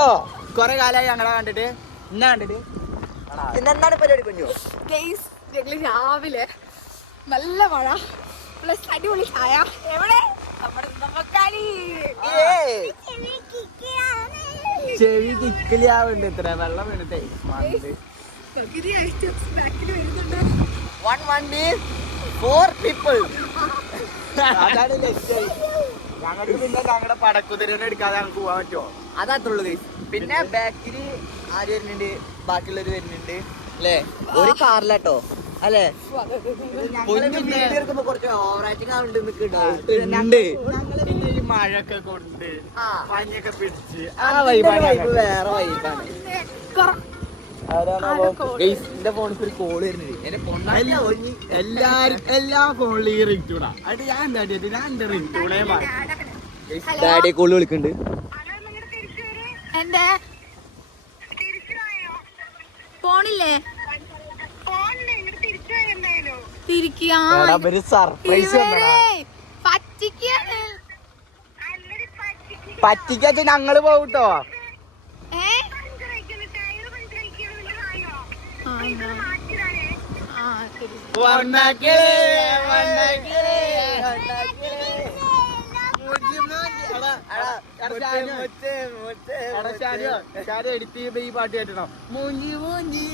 കുഞ്ഞോ കൊറേ കാലായി ഞങ്ങളെ കണ്ടിട്ട്. ഇന്നാ കണ്ടിട്ട്. ഇന്നെന്താണ് പരിപാടി കുഞ്ഞു? ഗെയ്സ് ഞങ്ങൾ രാവിലെ നല്ല മഴ. പ്ലസ് അടിപൊളി ചായ. എവിടെ? ചെവി കിക്കലിയാവുണ്ട്. ഇത്ര വെള്ളം വീണിട്ടേ വൺ വൺ വണ്ടി ഫോർ പീപ്പിൾ അതാണ് ലക്ഷ്യം ഞങ്ങൾക്ക് പിന്നെ ഞങ്ങളുടെ പടക്കുതിരനെ എടുക്കാതെ ഞങ്ങൾക്ക് പോകാൻ പറ്റുമോ അതാത്തുള്ളൂ പിന്നെ ബാക്കിൽ ആര് വരുന്നുണ്ട്? ബാക്കിയുള്ളവര് വരുന്നുണ്ട്. അല്ലേ? ഒരു കാറിലാട്ടോ. അല്ലേ? എടുക്കുമ്പോ കുറച്ച് ആക്ടിങ് ആവുന്നുണ്ട് നിൽക്കുന്നുണ്ട് മഴയൊക്കെ കൊണ്ട്. പനിയൊക്കെ പിടിച്ച് ആ വൈബാണ് വൈബ് വേറെ വൈബാണ് എന്റെ ഫോണിൽ ഒരു കോൾ വരുന്നുണ്ട് എന്റെ ഫോൺ എല്ലാരും എല്ലാ ഫോണിലും ഈ റിംഗ് ടൂണാ അത് ഞാൻ എന്താ? ഞാൻ എന്റെ റിംഗ് ടൂണേ മാറി. ഡാഡി കോൾ വിളിക്കുന്നുണ്ട് എന്റെ പറ്റിക്കാണ്. പറ്റിക്കാച്ച ഞങ്ങൾ പോകട്ടോ ഏ ആ, എന്നാ. ആ, ഈ പാട്ട് കേട്ടോ മൂഞ്ചി മൂഞ്ചി.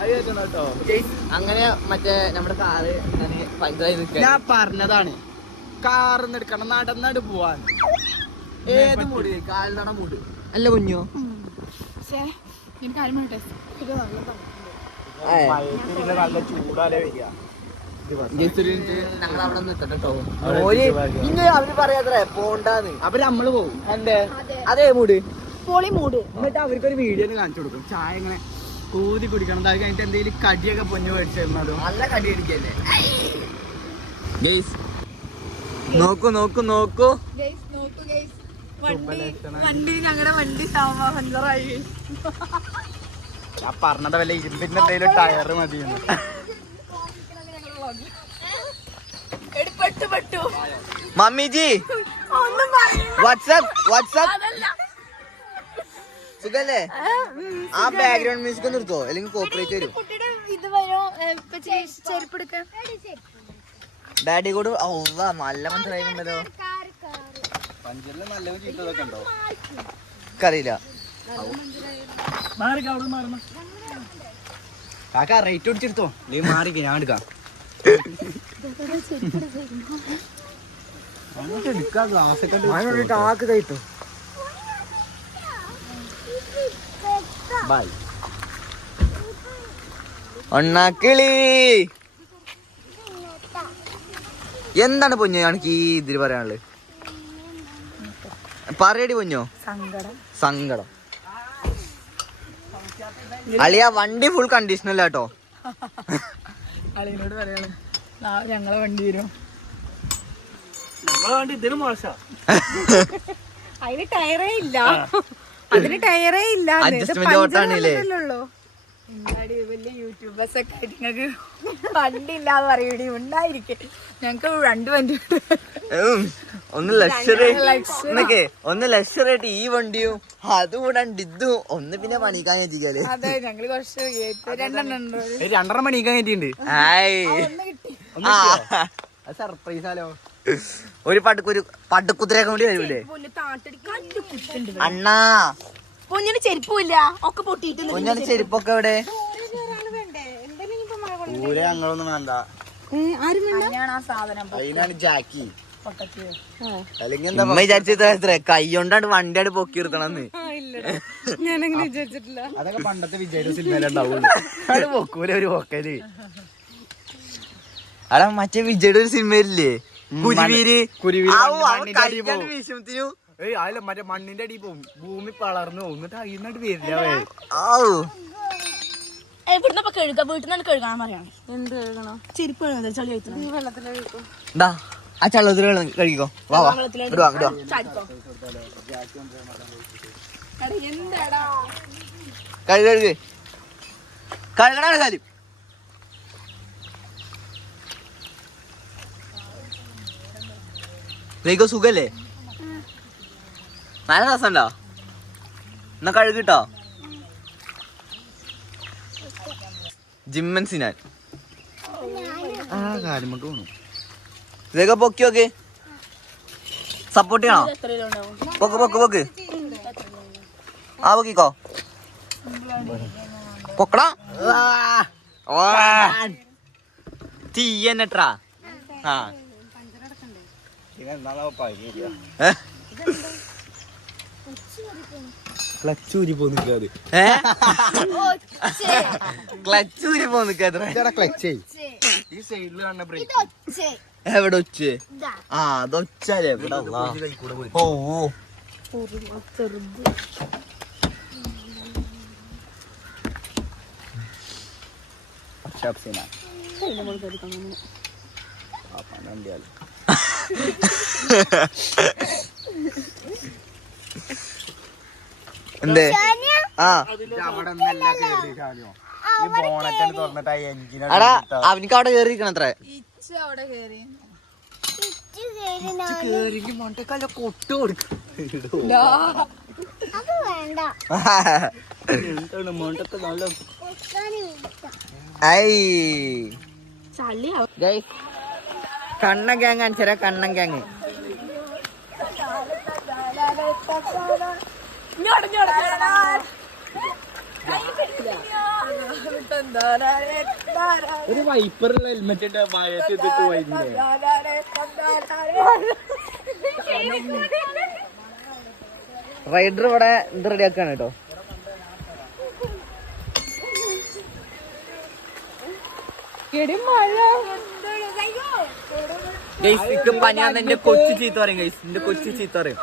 അത് കേട്ടോ കേട്ടോ അങ്ങനെ മറ്റേ നമ്മുടെ കാറ് പഞ്ചായി നിൽക്കാൻ ഞാൻ പറഞ്ഞതാണ്. കാറിന്ന് എടുക്കണം നടന്നട് പോവാൻ. ഏത് മൂട്? കാൽനട മൂട്. അല്ല കുഞ്ഞോ? പക്ഷേ എനിക്ക് ഇത് ഇത് നല്ല. ചൂടാലേ വരിക. ഇന്ന് അവർ പറയാത്രേ പോണ്ടാന്ന്. അവർ നമ്മൾ പോകും എന്തേ അതെ. അതേ മൂട്. പൊളി മൂട്. എന്നിട്ട് അവർക്കൊരു വീഡിയോ കാണിച്ചു കൊടുക്കും. ചായ ഇങ്ങനെ കൂതി കുടിക്കണം. അത് കഴിഞ്ഞിട്ട് എന്തെങ്കിലും കടിയൊക്കെ പൊന്നു മേടിച്ചിരുന്നതോ നല്ല കടി അടിക്കല്ലേ നോക്കൂ നോക്കൂ നോക്കൂ. വണ്ടി വണ്ടി ഞങ്ങളുടെ വണ്ടി സാമാ പഞ്ചറായി ഞാൻ പറഞ്ഞത് വല്ല ഇരുമ്പിന്റെ എന്തെങ്കിലും ടയർ മതിയെന്ന്. പെട്ടു. മമ്മിജി. ഒന്നും പറയണ്ട. വാട്സ്ആപ്പ് വാട്സ്ആപ്പ് അതല്ല. സുഖല്ലേ? ആ ബാക്ക്ഗ്രൗണ്ട് മ്യൂസിക് നിർത്തോ അല്ലെങ്കിൽ കോപ്പറേറ്റ് വരും. ഡാഡി കൂടെ ഔവാ നല്ല മനസ്സിലായിട്ടുണ്ടല്ലോ പഞ്ചറിൽ കാക്ക റേറ്റ് പിടിച്ചെടുത്തോ. നീ മാറിക്ക ഞാൻ എടുക്കാം. ബൈ ഒണ്ണാക്കിളി. എന്താണ് പൊഞ്ഞോ എനിക്ക് ഈ ഇതിൽ പറയാനുള്ളത്? പറയടി പൊഞ്ഞോ സങ്കടം. സങ്കടം. അളിയ വണ്ടി ഫുൾ കണ്ടീഷനല്ല കേട്ടോ അളിയനോട് പറയാണ് ഞങ്ങളെ വണ്ടി വരും. അതിന് ടയറേ ഇല്ല. അതിന് ടയറേ ഇല്ല? അഡ്ജസ്റ്റ്മെന്റ് ഓട്ടാണല്ലേ? വലിയ യൂട്യൂബേഴ്സ് ഒക്കെ ആയിട്ട് നിങ്ങൾക്ക് വണ്ടി ഇല്ലാന്ന് പറയൂടി ഉണ്ടായിരിക്കെ. ഞങ്ങക്ക് രണ്ട് വണ്ടി ഒന്ന് ലക്ഷറി. എന്നൊക്കെ ഒന്ന് ലക്ഷറി ആയിട്ട് ഈ വണ്ടിയും അതും കൂടാണ്ട് ഇതും. ഒന്ന് പിന്നെ പണിക്കാൻ വെച്ചിക്കാൽ അതെ ഞങ്ങൾ കുറച്ച് രണ്ടെണ്ണം രണ്ടര മണിക്കാൻ കയറ്റിണ്ട് ഹായ്. സർപ്രൈസ് ആലോ. ഒരു പടുക്കൊരു പടുക്കുതിരയൊക്കെ കൂടി വരൂലേ? അണ്ണാ. പൊന്നിന് ചെരുപ്പില്ല ഒക്കെ പൊട്ടിട്ട് പൊന്നിന് ചെരുപ്പൊക്കെ എവിടെ? ഊരെ ഞങ്ങളൊന്നും വേണ്ട. ആരും സാധനം അതിനാണ് ജാക്കി. പൊട്ടത്തി അല്ലെങ്കിൽ എന്താ ഉമ്മ വിചാരിച്ചത് എത്ര കൈ കൊണ്ടാണ് വണ്ടിയാണ് പൊക്കി നിർത്തണമെന്ന് ഞാനങ്ങനെ വിചാരിച്ചിട്ടില്ല. അതൊക്കെ പണ്ടത്തെ വിജയ സിനിമയിലുണ്ടാവുള്ളൂ അത് പൊക്കൂല ഒരു പൊക്കൽ. അടാ മറ്റേ വിജയുടെ ഒരു സിനിമയില്ലേ കുരുവീര്. കൈകൊണ്ട് ഏയ് മറ്റേ മണ്ണിന്റെ അടി പോകും ഭൂമി പളർന്നു പോകും എന്നിട്ട് അയ്യന്നിട്ട് വരില്ല ഇവിടുന്ന് ഇപ്പൊ കഴുകാം? വീട്ടിൽ നിന്ന് കഴുകാൻ പറയാണ്. എന്ത് കഴുകണോ? ചെരുപ്പ് കഴുകുന്നത് ചളി വെക്കണം വെള്ളത്തിൽ കഴുകും. ദാ ആ ചള്ളത്തിൽ കഴിക്കോ വാ വാ. ഇടുവാ ഇടുവാ. കഴുക കഴുക് കഴുകണ കാര്യം. വേഗോ സുഖല്ലേ? നല്ല രസമുണ്ടോ? എന്നാ കഴുകിട്ടോ. ജിമ്മൻ സിനാൻ. ആ കാലുമൊക്കെ പോണു ഇതൊക്കെ പൊക്കി നോക്ക്. സപ്പോർട്ട് ചെയ്യണോ? പൊക്ക് പൊക്ക് പൊക്ക്. ആ പൊക്കിക്കോ. പൊക്കടാ. തീയന്നെട്രാ. ആ. ഏ? ക്ലച്ച് ഊരി പോന്നിക്കാത് ഏ? ക്ലച്ച് ഊരി പോ നിക്കാത്ര ക്ലച്ച്. ഈ സൈഡിൽ കാണുന്ന ബ്രേക്ക്. എവിടെ ഒച്ച? ആ അതൊച്ചല്ലേ. എവിടെ അള്ളാ. ഓ ആ തുറന്നിട്ട് ആ അടാ അവനിക്ക് അവിടെ കേറിയിരിക്കണം അത്ര കണ്ണൻ ഗ്യാങ് കാണിച്ചരാ കണ്ണൻ ഗ്യാങ് ഒരു വൈപ്പറുള്ള ഹെൽമെറ്റ് ഉണ്ട് മഴയത്ത് ഇട്ടിട്ട്. റൈഡർ ഇവിടെ ഇത് റെഡി ആക്കാണ് കേട്ടോ. ഗൈസ് ഇക്ക് പനിയാന്ന് എന്റെ കൊച്ചു ചീത്ത പറയും ഗൈസ് എന്റെ കൊച്ചു ചീത്ത പറയും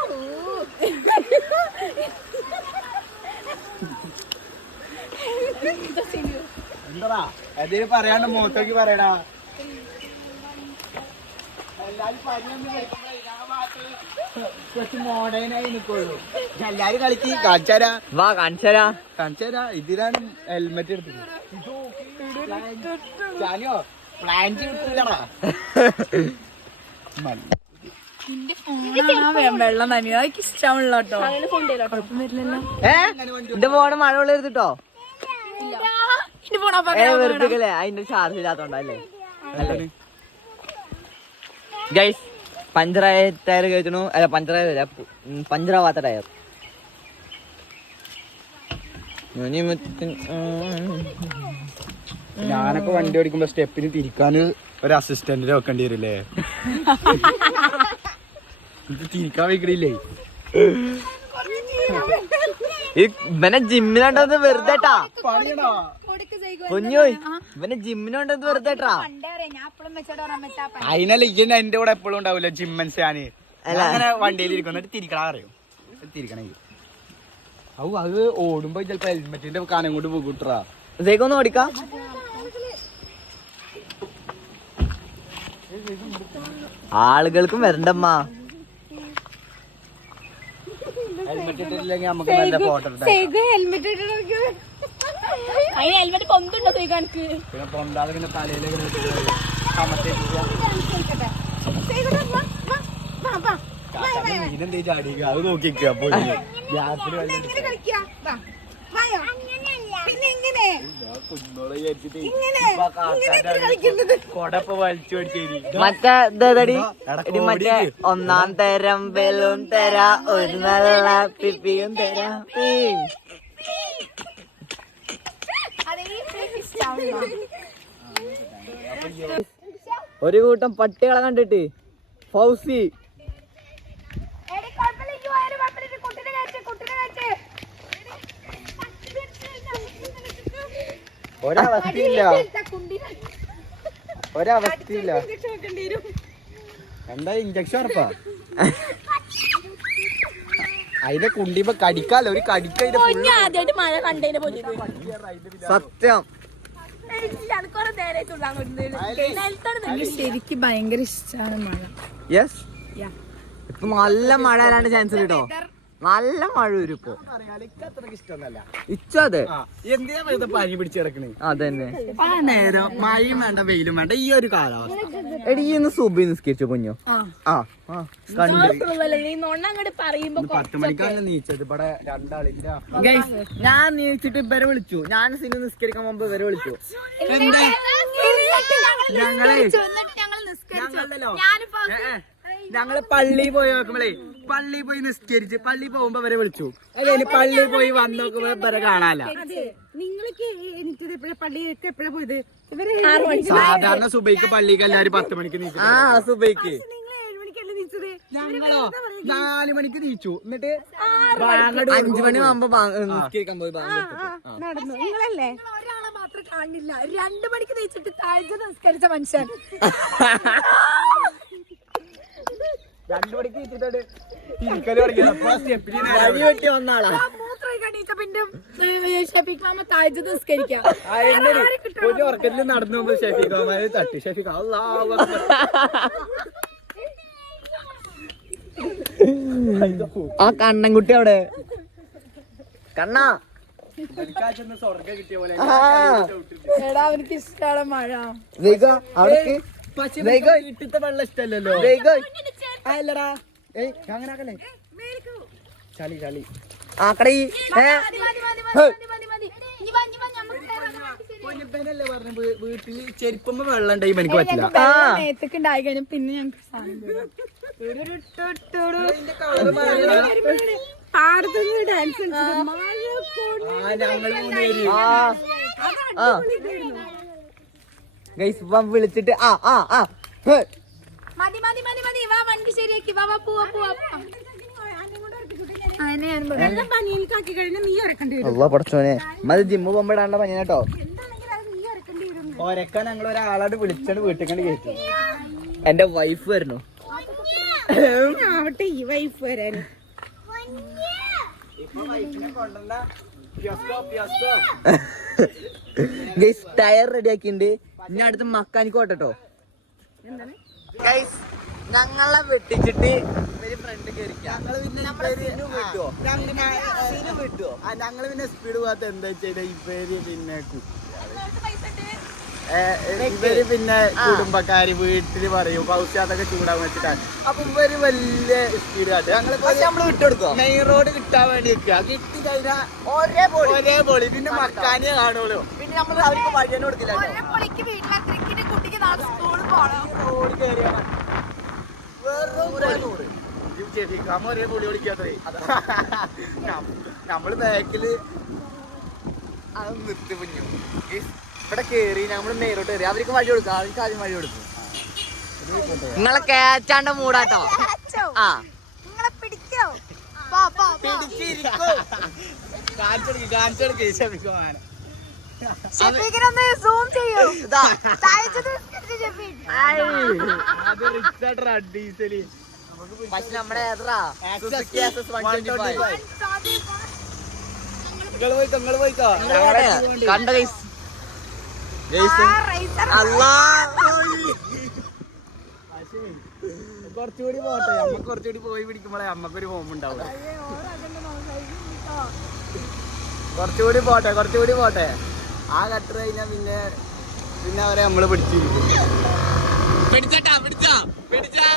എന്തേലും പറയാണ്ട് മുഖത്തേക്ക് പറയടാ. കുറച്ച് മോഡേണായി നിക്കുള്ളൂ. എല്ലാരും കളിക്ക്. കാണിച്ചാരാ. വാ കാണിച്ചാരാ. കാണിച്ചാരാ. ഇതിലാണ് ഹെൽമെറ്റ് എടുത്തത്. ജാനിയോ പ്ലാൻ ചെയ്തിട്ടില്ലടാ നിന്റെ ഫോണാണ് വെള്ളം നനയുക. എനിക്ക് ഇഷ്ടമുള്ള കേട്ടോ. കുഴപ്പം വരില്ലല്ലോ ഏ? എന്റെ ഫോണ് മഴ ഏ വെറുതെ അതിന്റെ ചാർജ് ഇല്ലാത്തോണ്ടല്ലേ? ഗൈസ് പഞ്ചറായ ടയർ കഴിച്ചു അല്ല പഞ്ചറായ പഞ്ചറാവാത്ത ടയർ ഞാനൊക്കെ വണ്ടി ഓടിക്കുമ്പോ സ്റ്റെപ്പിന് തിരിക്കാൻ ഒരു അസിസ്റ്റന്റിനെ വെക്കേണ്ടി വരില്ലേ? ഇത് തിരിക്കാൻ വെക്കണില്ലേ ഇവനെ ജിമ്മിനുണ്ടത് വെറുതെട്ടാ. കുഞ്ഞോയ് ഇവനെ ജിമ്മിനുണ്ടത് വെറുതെട്ടാ. അതിനല്ല ഇയ്യന്നെ എന്റെ കൂടെ എപ്പോഴും ഉണ്ടാവില്ല ജിമ്മൻസ് ഞാൻ? അങ്ങനെ വണ്ടിയിൽ ഇരിക്കും തിരിക്കണം തിരിക്കണ അറിയും? തിരിക്കണേ ഔ അത് ഓടുമ്പോ ചിലപ്പോ ഹെൽമെറ്റിന്റെ കാനം കൊണ്ട് പോകൂട്ടറാ ഇതേക്കൊന്ന് ഓടിക്കാം. ആളുകൾക്കും വരണ്ടമ്മ. ഹെൽമെറ്റ് ഇട്ടില്ലെങ്കിൽ നമുക്ക് നല്ല ഫോട്ടോ എടുക്കാം ഹെൽമെറ്റ് അതിന് ഹെൽമെറ്റ് പൊന്തുണ്ടോ ചോദിക്കാനക്ക് പിന്നെ പൊന്താതെ പിന്നെ തലയിലേക്ക് മീനെന്തേ ചാടിക്കുക അത് നോക്കിക്കുക ഗ്യാസിൽ പിന്നെ ഇങ്ങനെ? മറ്റേ. ഒന്നാം തരം ബലൂൺ തരാ ഒരു നല്ല പിപ്പിയും തരാ. ഒരു കൂട്ടം പട്ടികളെ കണ്ടിട്ട്. ഫൗസി. ഒരവസ്ഥയില്ല. ഒരവസ്ഥയില്ല. എന്താ ഇഞ്ചക്ഷൻ ഉറപ്പാ? അതിന്റെ കുണ്ടിപ്പോ കടിക്കാല്ലോ. ഒരു കടിക്ക സത്യം. ശരിക്കും ഭയങ്കര ഇഷ്ടമാണ് മഴ. യെസ് ഇപ്പൊ നല്ല മഴ വരാണ്ട് ചാൻസ് കേട്ടോ നല്ല മഴ ഇഷ്ടമൊന്നല്ല ഇച്ചതെ അതന്നെ. ആ നേരം മഴയും വേണ്ട വെയിലും വേണ്ട ഈ ഒരു കാലാവസ്ഥ. എടി ഈ ഇന്ന് സുബി നിസ്കരിച്ചു കുഞ്ഞു? ആ. ഞാൻ നീച്ചിട്ട് ഇവരെ വിളിച്ചു. ഞാൻ സിനിമ നിസ്കരിക്കാൻ മുമ്പ് ഇവരെ വിളിച്ചു. ഞങ്ങളെ ഞങ്ങൾ ഞങ്ങൾ പള്ളി പോയി നോക്കുമ്പോഴേ പള്ളി പോയി നിസ്കരിച്ച് പള്ളി പോകുമ്പോ വരെ വിളിച്ചു. അതെ പള്ളി പോയി വന്ന് നോക്കുമ്പോ വരെ കാണാല നിങ്ങൾക്ക് എനിക്കത് എപ്പോഴാ പള്ളിക്ക് എപ്പോഴാ പോയത്? സാധാരണ സുബൈക്ക് പള്ളിക്ക് എല്ലാരും പത്ത് മണിക്ക് നീക്കും ആ സുബൈക്ക്. ഞങ്ങളോ? നാല് മണിക്ക് നീച്ചു. എന്നിട്ട് അഞ്ചു മണി ആകുമ്പോ നിസ്കരിക്കാൻ പോയി നടന്നു. നിങ്ങളല്ലേ? ഒരാളെ മാത്രം കാണില്ല രണ്ടു മണിക്ക് നീച്ചിട്ട് താഴ്ച നിസ്കരിച്ച മനുഷ്യൻ. രണ്ടു മണിക്ക് തിരിക്കൽ തുടങ്ങിയത്. ഒരു ഉറക്കത്തിൽ നടന്നു പോകുമ്പോ തട്ടി. ഷെഫീഖ് അക്ബർ. ആ കണ്ണൻകുട്ടി അവിടെ. കണ്ണാ. ഇവനിക്കാ സ്വർഗം കിട്ടിയ പോലെ. എടാ അവനക്ക് ഇഷ്ടമാണ് മഴ. വേഗ അവിടേക്ക്. പക്ഷെ വേഗം. വീട്ടിലത്തെ വെള്ളം ഇഷ്ടല്ലല്ലോ. ഇല്ലടാ ഏയ് അങ്ങനെ ആക്കല്ലേ ചളി ചളി. ആക്കടീ. വീട്ടിൽ ചെരുപ്പുമ്പോ വെള്ളം ഉണ്ടായി എനിക്ക് പറ്റില്ല. നേരത്തേക്ക് ഉണ്ടായി കഴിഞ്ഞാൽ പിന്നെ ഞങ്ങൾക്ക്. പാടത്തുനിന്ന് ഡാൻസ് ഗൈസ് വിളിച്ചിട്ട് ആ ആ ആ. മതി മതി മതി മതി. വാ വണ്ടി ശരിയാക്കി. വാ വാ പോവാ പോവാ. പോവാ. ഞാൻ പറഞ്ഞു. വെള്ളം പനിയിലേക്കാക്കി കഴിഞ്ഞാൽ നീ ഇറക്കേണ്ടി വരും. അള്ളാ പഠിച്ചോനെ മതി ജിമ്മ് പോകുമ്പോഴാണ്ട പഞ്ഞ കേട്ടോ. എന്താണെങ്കിലും അത് നീ ഇറക്കേണ്ടി വരും. ഒരക്ക ഞങ്ങൾ ഒരാളോട് വിളിച്ചാണ് വീട്ടിൽ കണ്ട് കയറ്റി. എന്റെ വൈഫ് വരുന്നു. ആവട്ടെ ഈ വൈഫ് വരാൻ. ഗൈസ് ടയർ റെഡി ആക്കിണ്ട് ഇനി അടുത്ത് മക്കാനിക്ക് ഓട്ടോ ഞങ്ങളെ വെട്ടിച്ചിട്ട് ഫ്രണ്ട് ഞങ്ങൾ പിന്നെ സ്പീഡ് പോകാത്ത എന്താ വെച്ചാ ഇവർ പിന്നെ ഇവർ പിന്നെ കുടുംബക്കാര് വീട്ടിൽ പറയും പൗസ്യാതൊക്കെ ചൂടാൻ വെച്ചിട്ടാണ് അപ്പൊ ഇവർ വലിയ സ്പീഡ് കാട്ടും. ഞങ്ങൾ നമ്മൾ വിട്ടുകൊടുക്കോ മെയിൻ റോഡ് കിട്ടാൻ വേണ്ടി നിൽക്കുക കിട്ടി കഴിഞ്ഞാൽ ഒരേ പൊളി. ഒരേ പൊളി. പിന്നെ മക്കാനെ കാണുള്ളൂ. പിന്നെ നമ്മൾ അവർക്ക് വഴിയാണ് കൊടുക്കില്ല ഒരേ പൊളി നമ്മൾ ബാക്കിൽ അത് നിർത്തി പിഞ്ഞു ഇവിടെ കേറി നമ്മൾ മേലോട്ട് കയറി അവർക്ക് വഴി കൊടുക്കും അവർക്ക് ആദ്യം വഴി കൊടുക്കും. നിങ്ങളെ കേച്ചാണ്ട മൂടാട്ടോ. ആ. പിടിക്കോ? കാണിച്ചെടുക്കും കാണിച്ചെടുക്കും ഷെഫീഖിനൊന്ന് സൂം ചെയ്യൂ. പക്ഷെ നമ്മുടെ ഏതാ? സുസുക്കി ആക്സസ് 125 നിങ്ങൾ പോയിക്കോ നിങ്ങൾ പോയിക്കോ. കണ്ട ഗൈസ് കുറച്ചുകൂടി പോട്ടെ. അമ്മ കുറച്ചുകൂടി പോയി പിടിക്കുമ്പോഴേ അമ്മക്കൊരു പോകുമ്പോ ഉണ്ടാവും കുറച്ചുകൂടി പോട്ടെ കുറച്ചുകൂടി പോട്ടെ. ആ കട്ടർ കഴിഞ്ഞാ പിന്നെ പിന്നെ അവരെ നമ്മൾ പിടിച്ചിരിക്കും. പിടിച്ചട്ടാ പിടിച്ചാ പിടിച്ചാ.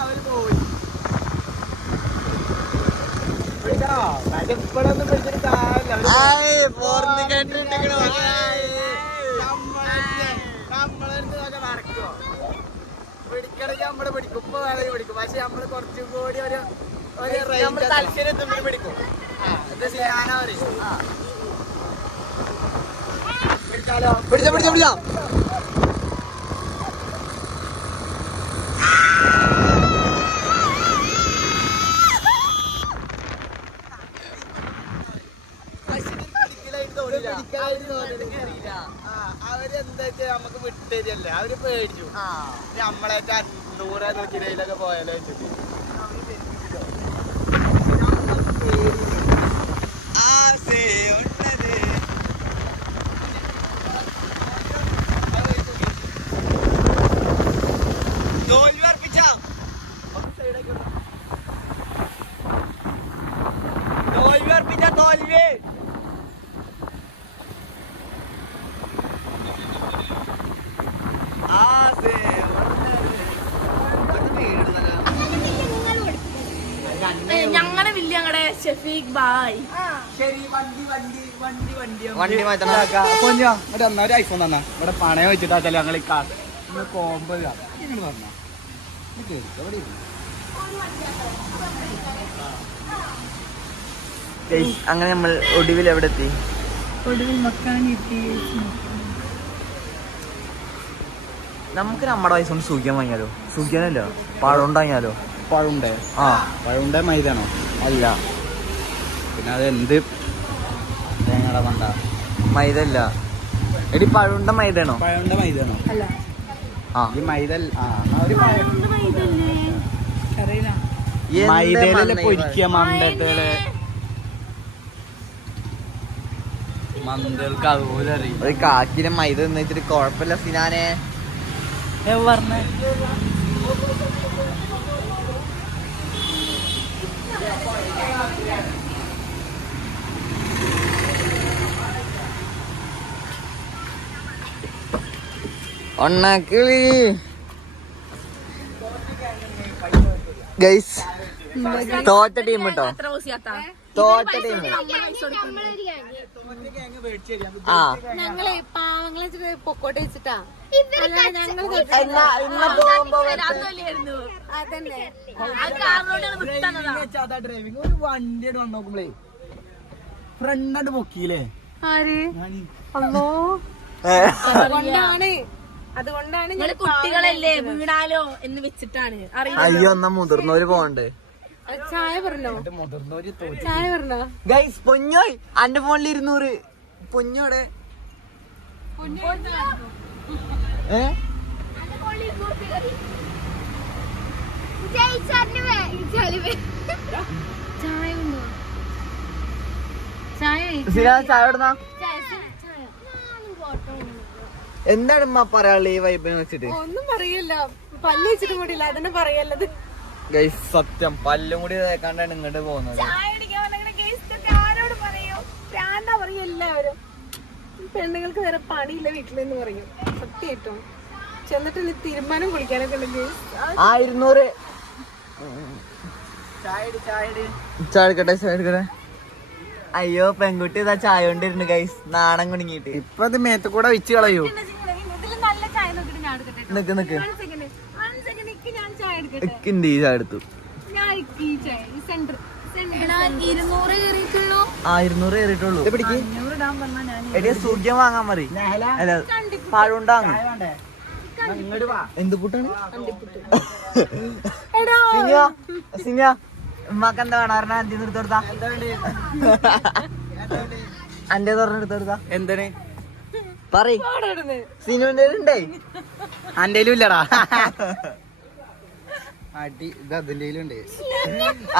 അവർ പോയി. പിടിച്ചോ? ഇപ്പോഴൊന്നും പിടിച്ചിട്ട് അവർ നമ്മളെ- നമ്മളടുത്ത് ഇതൊക്കെ നടക്കുവോ? പിടിക്കണമെങ്കിൽ നമ്മൾ പിടിക്കും. ഇപ്പൊ വേണമെങ്കിൽ പിടിക്കും. പക്ഷെ നമ്മൾ കുറച്ചും കൂടി ഒരു ഒരു. തലശ്ശേരി പിടിക്കും ആ, ഇത് ചെയ്യാനാ പറയും. പിടിച്ചാ പിടിച്ചാ പിടിച്ചാ. അവരെന്താ നമുക്ക് വിട്ടുതരില്ലേ അവർ പേടിച്ചു. നമ്മളെ നൂറ് നൂറ്റി പോയാലോ വെച്ചിട്ട്. ബായ്. ശരി വണ്ടി വണ്ടി വണ്ടി വണ്ടി വണ്ടി. മാറ്റണം പൊന്നോ ഇവിടെ എന്നാ ഒരു ഐഫോൺ തന്നാ. ഇവിടെ പണയം വെച്ചിട്ടാ ഞങ്ങൾ ഈ കാ കോമ്പോ Guys, അങ്ങനെ നമ്മൾ ഒടുവിൽ എവിടെ എത്തി? ഒടുവിൽ നമുക്ക് നമ്മുടെ വയസ്സ് കൊണ്ട് സൂക്യം വാങ്ങിയാലോ? സൂക്യാനല്ലോ പഴം വാങ്ങിയാലോ പഴുണ്ടേ ആ. പഴുണ്ടേ മൈദാണോ അല്ല. പിന്നെ അത് എന്ത് തേങ്ങയുടെ മണ്ട. മൈദ അല്ല എടി പഴുണ്ട മൈദയാണോ? പഴുണ്ട മൈദയാണോ? അല്ല. ആ ഈ മൈദ ആ കാക്കിനെ ഒരു അറിയില്ല എന്ത് മൈദയിലല്ലേ പറഞ്ഞ ഈ പൊരിക്കുക മണ്ടത്തേൽ? മന്തൾക്ക് അതുപോലെ അറിയും ഒരു കാക്കിന് മൈദ നിന്നിട്ട് കുഴപ്പമില്ല സിനാനെ. പറഞ്ഞേ. ഒണ്ണാക്കിളി ഗൈസ് തോറ്റ ടീം കേട്ടോ തോറ്റ ടീം ആ. ഞങ്ങളെ പാവങ്ങളെ പൊക്കോട്ട് വെച്ചിട്ടാ. ഒരു വണ്ടിയോട് വന്ന് നോക്കുമ്പളേ ഫ്രണ്ടാണ്ട് പൊക്കിയില്ലേ ആര്? അല്ലോ അതുകൊണ്ടാണ് അതുകൊണ്ടാണ് ഞാൻ കുട്ടികളല്ലേ വീണാലോ എന്ന് വെച്ചിട്ടാണ്. അയ്യോ എന്നാ മുതിർന്നവര് പോകണ്ടേ ചായ ചായ പറഞ്ഞോ? ചായ പറഞ്ഞോ? ഗൈസ് പൊന്നോയ് അന്റെ ഫോണിൽ ഇരുന്നൂറ്. പൊന്നോടെ ഏ? ചായ ഉണ്ടോ ചായ ചായ ചായ എന്താണ് ഉമ്മ പറയാനുള്ളത് ഈ വൈബിനെ വെച്ചിട്ട്? ഒന്നും പറയല്ല. പല്ല് വെച്ചിട്ട് കൂടിയില്ല അതന്നെ പറയല്ലത് ഗൈസ് സത്യം. പല്ലും കൂടി തേക്കാണ്ടാണ് ഇങ്ങോട്ട് പോകുന്നത്. എല്ലാവരും. പെണ്ണുങ്ങൾക്ക് വേറെ പണിയില്ല വീട്ടിലെന്ന് പറയും. സത്യമായിട്ടും. ചെന്നിട്ട് നീ തീരുമാനം കുളിക്കാനൊക്കെ ഉണ്ടെങ്കിൽ ആയിരുന്നൂറ് ചായ എടുക്കട്ടെ അയ്യോ പെൺകുട്ടി ഇതാ ചായ കൊണ്ടിരുന്നു ഗൈസ് നാണം കുടുങ്ങിയിട്ട് ഇപ്പൊ അത് മേത്ത് കൂടെ വെച്ച് കളയൂ ഇതിൽ നല്ല ചായ നോക്കിട്ട് ഞാൻ എടുക്കട്ടെ നിക്ക് നിക്ക് One second. One second. ഇക്ക് ഞാൻ ചായ എടുക്കട്ടെ? ഇക്കിന്റെ ഈ ചായ എടുത്തു. ആ ഇരുന്നൂറ് കയറിയിട്ടുള്ളൂ. എടിയ സൂക്യം വാങ്ങാൻ മതി അല്ല പാഴുണ്ടാങ്ങ് ഇങ്ങോട്ട് വാ. എന്ത് കൂട്ടാണ്? എടാ. സിനിയ സിനിയ ഉമ്മാക്ക് എന്താ വേണം? പറഞ്ഞാ അഞ്ചു നിർത്തി കൊടുത്താ? അന്റെ തുറന്നെടുത്ത് കൊടുത്താ? എന്താണ്? പറയ്. സിനുവിന്റെ ഉണ്ടേ? അന്റെയിലും ഇല്ലടാ. അടി ഇത് അതിന്റെയിലും ഉണ്ട്.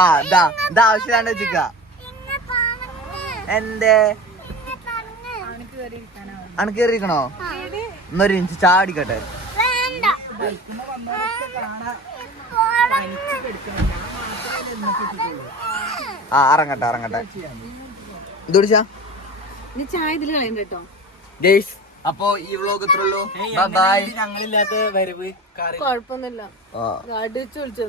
ആ ഇതാ ഇതാ ആവശ്യമില്ലാണ്ട് വെച്ചിക്ക എന്തേ? അനക്ക് കയറിയിരിക്കണോ എന്നൊരു ഇഞ്ച് ചാടിക്കട്ടെ. ആ ഇറങ്ങട്ടെ ഇറങ്ങട്ടെ ഇത് കുടിച്ചാ നീ ചായ ഇതിൽ കളയണ്ട കേട്ടോ. ഗെയ്സ് അപ്പൊ ഈ വ്ലോഗ് ഇത്രയുള്ളൂ. ബൈ ഞങ്ങളില്ലാത്ത വരവ് കുഴപ്പമൊന്നുമില്ല. അടിച്ചു വിളിച്ചു